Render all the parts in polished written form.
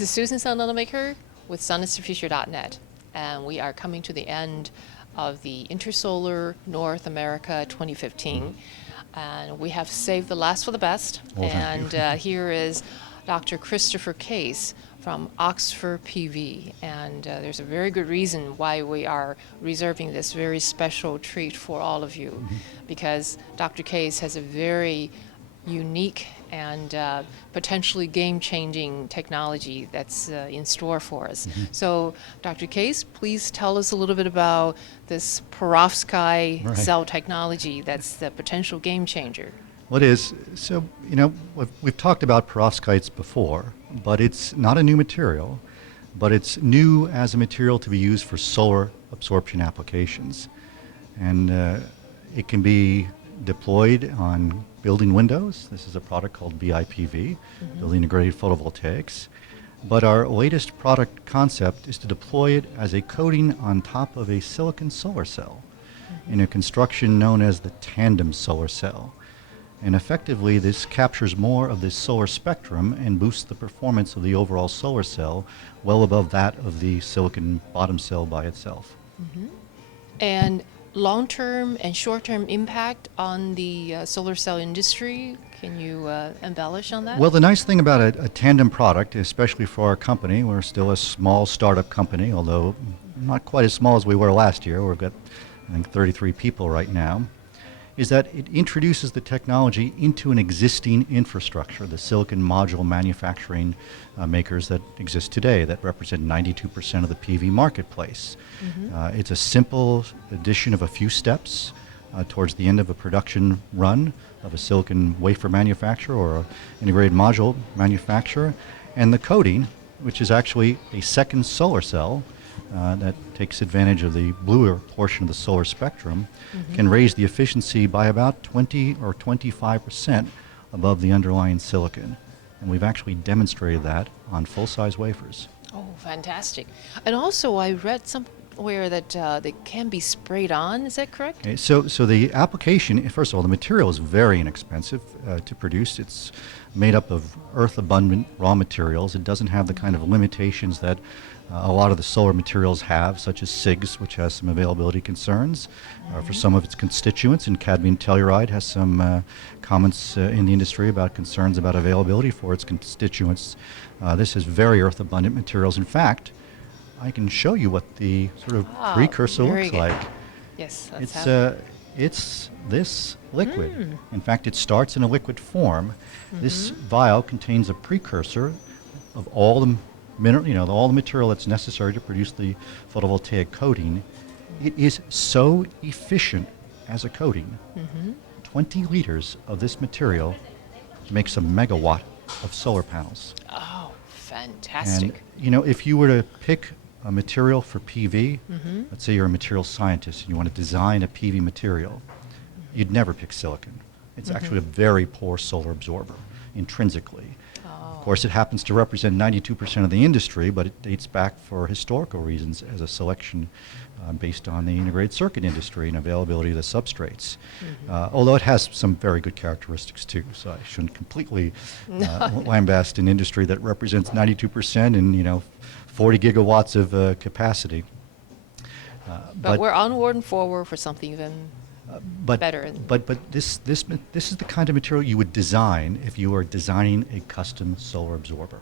This is Susan Sun Nunamaker with sunisthefuture.net, and we are coming to the end of the Intersolar North America 2015, and we have saved the last for the best. Well, and here is Dr. Christopher Case from Oxford PV, and there's a very good reason why we are reserving this very special treat for all of you, because Dr. Case has a very unique and potentially game-changing technology that's in store for us. So, Dr. Case, please tell us a little bit about this Perovskite cell technology that's the potential game changer. Well, it is. So, you know, we've talked about perovskites before, but it's not a new material, but it's new as a material to be used for solar absorption applications. And it can be deployed on building windows. This is a product called BIPV, Building Integrated Photovoltaics. But our latest product concept is to deploy it as a coating on top of a silicon solar cell in a construction known as the tandem solar cell. And effectively, this captures more of the solar spectrum and boosts the performance of the overall solar cell well above that of the silicon bottom cell by itself. And long-term and short-term impact on the solar cell industry, can you embellish on that? Well, the nice thing about a tandem product, especially for our company, we're still a small startup company, although not quite as small as we were last year. We've got, I think, 33 people right now, is that it introduces the technology into an existing infrastructure, the silicon module manufacturing makers that exist today that represent 92% of the PV marketplace. It's a simple addition of a few steps towards the end of a production run of a silicon wafer manufacturer or an integrated module manufacturer. And the coating, which is actually a second solar cell that takes advantage of the bluer portion of the solar spectrum, can raise the efficiency by about 20 or 25% above the underlying silicon. And we've actually demonstrated that on full-size wafers. Oh, fantastic. And also, I read somewhere that they can be sprayed on, is that correct? Okay, so the application, first of all, the material is very inexpensive to produce. It's made up of earth-abundant raw materials. It doesn't have the kind of limitations that a lot of the solar materials have, such as SIGs, which has some availability concerns for some of its constituents, and cadmium telluride has some comments in the industry about concerns about availability for its constituents. This is very earth-abundant materials. In fact, I can show you what the sort of precursor looks like. Yes, it's this liquid. In fact, it starts in a liquid form. This vial contains a precursor of all the all the material that's necessary to produce the photovoltaic coating. It is so efficient as a coating. 20 liters of this material makes a megawatt of solar panels. Oh, fantastic. And, you know, if you were to pick a material for PV, let's say you're a material scientist and you want to design a PV material, you'd never pick silicon. It's actually a very poor solar absorber intrinsically. Of course, it happens to represent 92% of the industry, but it dates back for historical reasons as a selection based on the integrated circuit industry and availability of the substrates. Although it has some very good characteristics too, so I shouldn't completely lambast an industry that represents 92% and 40 gigawatts of capacity. But we're onward and forward for something even better. But this is the kind of material you would design if you were designing a custom solar absorber.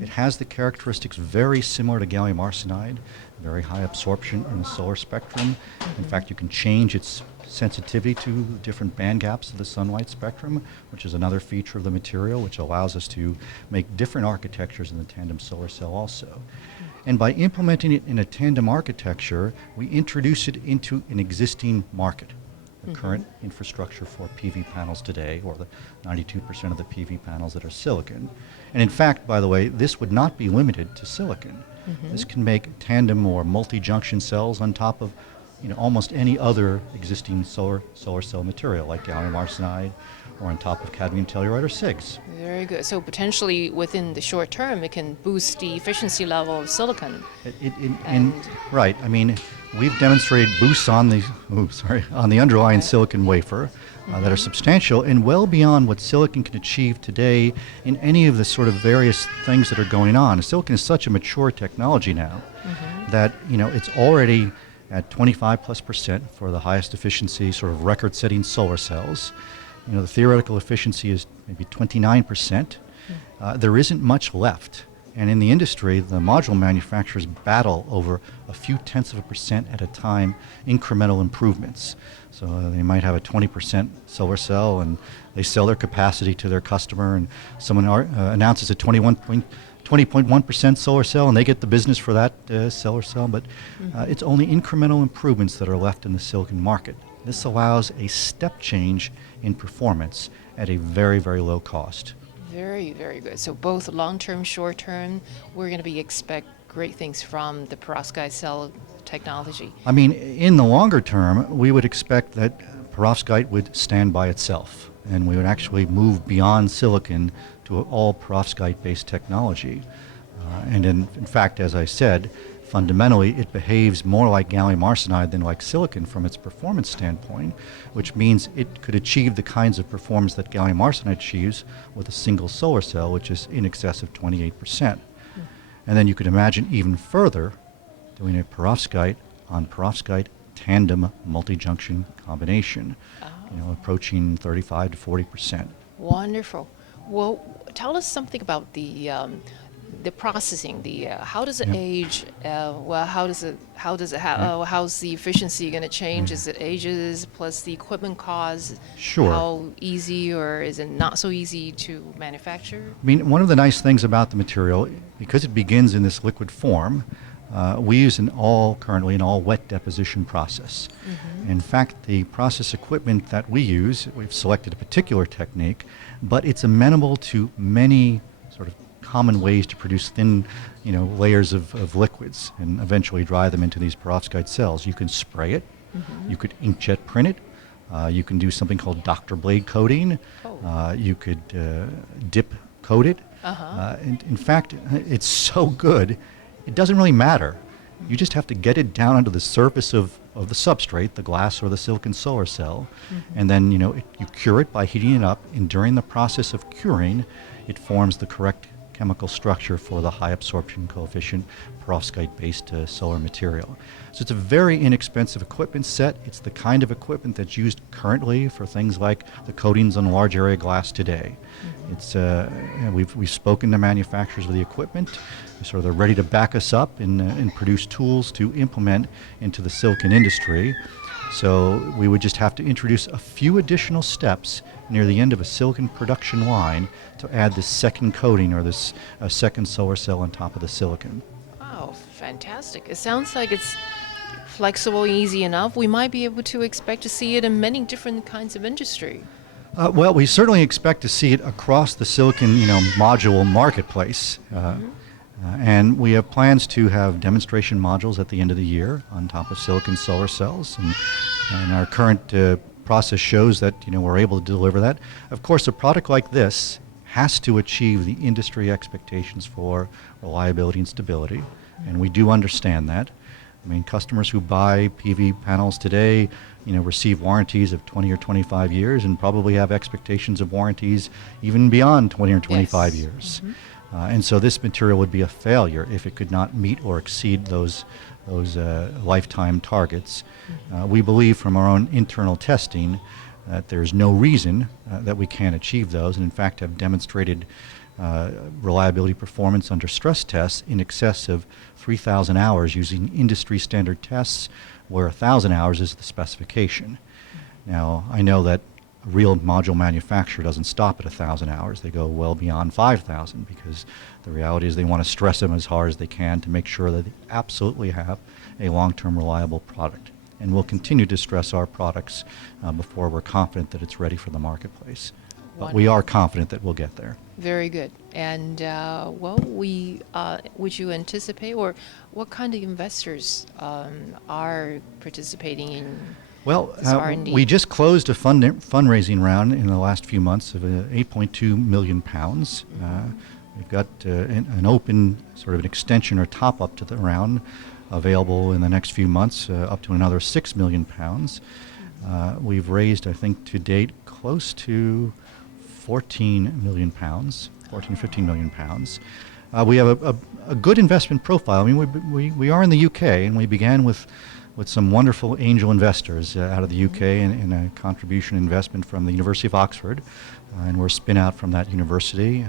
It has the characteristics very similar to gallium arsenide, very high absorption in the solar spectrum. In fact, you can change its sensitivity to different band gaps of the sunlight spectrum, which is another feature of the material, which allows us to make different architectures in the tandem solar cell also. And by implementing it in a tandem architecture, we introduce it into an existing market. The current infrastructure for PV panels today, or the 92% of the PV panels that are silicon. And in fact, by the way, this would not be limited to silicon. This can make tandem or multi-junction cells on top of almost any other existing solar cell material, like gallium arsenide or on top of cadmium telluride or SIGs. Very good. So potentially within the short term, it can boost the efficiency level of silicon. And Right. I mean, we've demonstrated boosts on the underlying silicon wafer that are substantial and well beyond what silicon can achieve today in any of the sort of various things that are going on. Silicon is such a mature technology now that it's already at 25+% for the highest efficiency, sort of record-setting solar cells. The theoretical efficiency is maybe 29%. There isn't much left. And in the industry, the module manufacturers battle over a few tenths of a percent at a time incremental improvements. So they might have a 20% solar cell and they sell their capacity to their customer, and someone announces a 20.1% solar cell and they get the business for that solar cell. But it's only incremental improvements that are left in the silicon market. This allows a step change in performance at a very, very low cost. very, very good. So both long-term, short-term, we're going to expect great things from the perovskite cell technology. I mean, in the longer term, we would expect that perovskite would stand by itself, and we would actually move beyond silicon to all perovskite-based technology. And in fact, as I said, fundamentally, it behaves more like gallium arsenide than like silicon from its performance standpoint, which means it could achieve the kinds of performance that gallium arsenide achieves with a single solar cell, which is in excess of 28%. And then you could imagine even further doing a perovskite on perovskite tandem multi-junction combination, approaching 35 to 40%. Wonderful. Well, tell us something about the processing. How does it age? How's the efficiency going to change as it ages? Plus the equipment costs. Sure. How easy or is it not so easy to manufacture? I mean, one of the nice things about the material, because it begins in this liquid form, we use currently an all wet deposition process. In fact, the process equipment that we use, we've selected a particular technique, but it's amenable to many sort of common ways to produce thin, layers of liquids and eventually dry them into these perovskite cells. You can spray it, you could inkjet print it, you can do something called doctor blade coating, you could dip coat it. In fact, it's so good, it doesn't really matter. You just have to get it down onto the surface of the substrate, the glass or the silicon solar cell, and then you cure it by heating it up, and during the process of curing, it forms the correct chemical structure for the high absorption coefficient perovskite-based solar material. So it's a very inexpensive equipment set. It's the kind of equipment that's used currently for things like the coatings on large area glass today. It's we've spoken to manufacturers of the equipment. They're ready to back us up and produce tools to implement into the silicon industry. So we would just have to introduce a few additional steps near the end of a silicon production line to add this second coating or this second solar cell on top of the silicon. Wow, fantastic. It sounds like it's flexible, easy enough. We might be able to expect to see it in many different kinds of industry. Well, we certainly expect to see it across the silicon module marketplace. And we have plans to have demonstration modules at the end of the year on top of silicon solar cells. And our current process shows that we're able to deliver that. Of course, a product like this has to achieve the industry expectations for reliability and stability. And we do understand that. I mean, customers who buy PV panels today, receive warranties of 20 or 25 years and probably have expectations of warranties even beyond 20 or 25 years. And so this material would be a failure if it could not meet or exceed those lifetime targets. We believe from our own internal testing that there's no reason that we can't achieve those, and in fact have demonstrated reliability performance under stress tests in excess of 3,000 hours using industry standard tests where 1,000 hours is the specification. Now, I know that a real module manufacturer doesn't stop at 1,000 hours. They go well beyond 5,000 because the reality is they want to stress them as hard as they can to make sure that they absolutely have a long-term reliable product. And we'll continue to stress our products before we're confident that it's ready for the marketplace. But we are confident that we'll get there. Very good. And would you anticipate, or what kind of investors are participating in Well, this R&D? we just closed a fundraising round in the last few months of £8.2 million. We've got an open sort of an extension or top up to the round available in the next few months, up to another £6 million. We've raised, I think, to date close to £14 million, 15 million pounds. We have a good investment profile. I mean, we are in the UK, and we began with some wonderful angel investors out of the UK in a contribution investment from the University of Oxford, and we're a spin out from that university.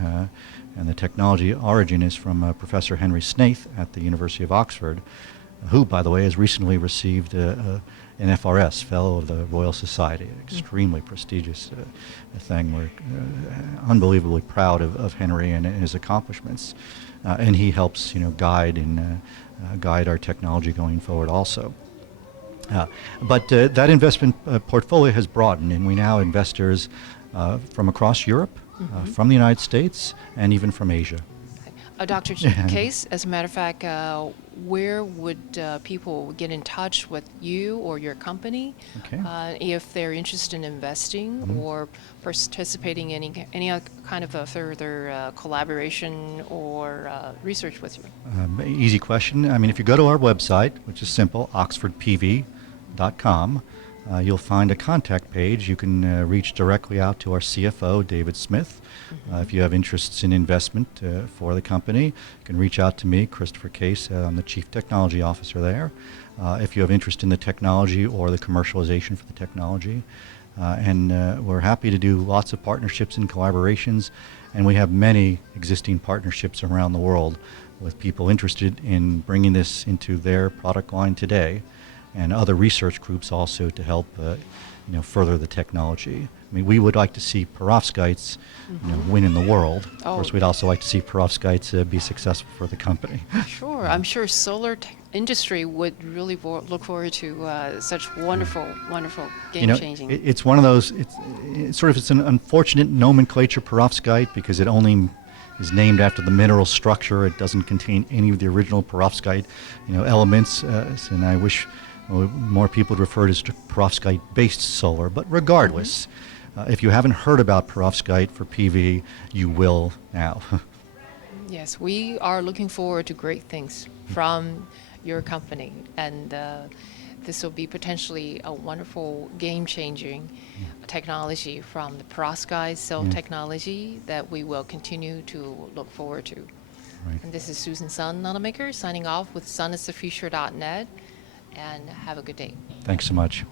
And the technology origin is from Professor Henry Snaith at the University of Oxford, who, by the way, has recently received an FRS, Fellow of the Royal Society, an extremely prestigious thing. We're unbelievably proud of Henry and his accomplishments, and he helps, guide our technology going forward also. But that investment portfolio has broadened, and we now have investors from across Europe, from the United States, and even from Asia. Dr. Case, as a matter of fact, where would people get in touch with you or your company if they're interested in investing or participating in any kind of a further collaboration or research with you? Easy question. I mean, if you go to our website, which is simple, oxfordpv.com, you'll find a contact page. You can reach directly out to our CFO, David Smith. If you have interests in investment for the company, you can reach out to me, Christopher Case. I'm the Chief Technology Officer there. If you have interest in the technology or the commercialization for the technology. And we're happy to do lots of partnerships and collaborations, and we have many existing partnerships around the world with people interested in bringing this into their product line today, and other research groups also to help further the technology. I mean, we would like to see perovskites win in the world. Of course, we'd also like to see perovskites be successful for the company. Sure. I'm sure solar industry would really look forward to such wonderful game-changing. It's one of those, it's an unfortunate nomenclature, perovskite, because it only is named after the mineral structure. It doesn't contain any of the original perovskite elements, and I wish more people would refer to it as perovskite-based solar. But regardless, if you haven't heard about perovskite for PV, you will now. Yes, we are looking forward to great things from your company, and this will be potentially a wonderful game-changing technology from the perovskite cell technology that we will continue to look forward to. Right. And this is Susan Sun Nunamaker signing off with sunisthefuture.net, and have a good day. Thanks so much.